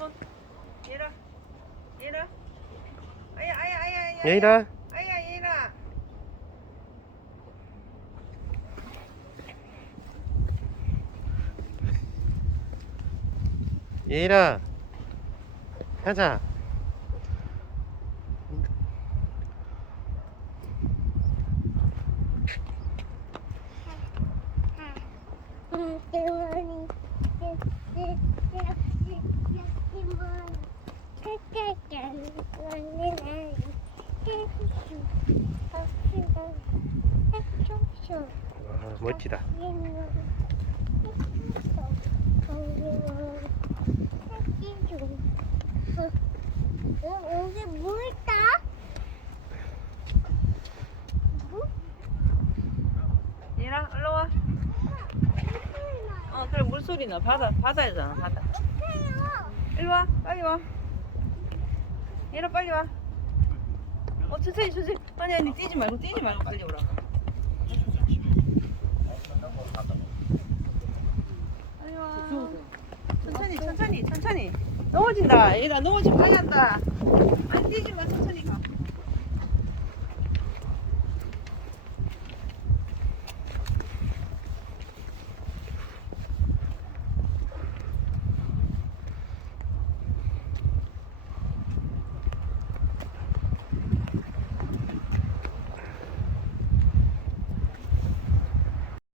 손. 얘라. 얘라. 아야 아야 아야 아야. 얘라. 아야 얘라. 얘라. 가자. 응, 응, 와, 멋지다 여기 뭐 있다? 얘나 일로 와. 어 그래 물소리 나 바다 바다잖아 바다. 일로 와 빨리 와. 얘나 빨리 와. 어 천천히 천천히 아니 아니 뛰지 말고 뛰지 말고 빨리 오라. 빨리 와. 천천히 천천히 천천히 넘어진다 얘나 넘어지면 빨리 한다. 아니 뛰지 마 천천히 가.